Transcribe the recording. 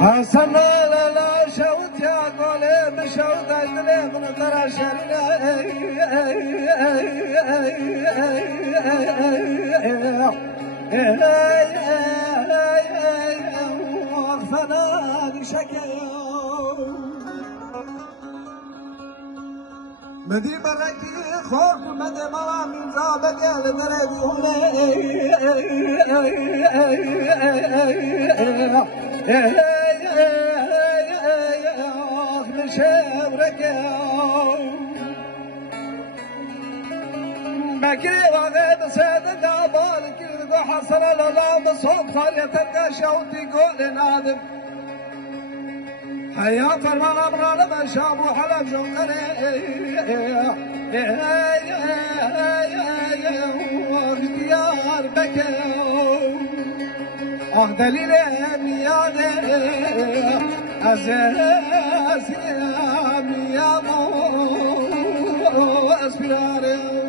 حسن لا شوت يا قولي مشوت أجلي من ترى شرنا واغفنا شكايا مدي بركي خوف مدي مرامي زابد يا لدرجي بكري وغيب سيد دابان كيرد وحصل الألام صوت خارية شوتي قول نادم حياة فرمان أمران من شاب وحلب جنغري واختيار بكر دليل ميادة أزاز يا ميادة وأسبياري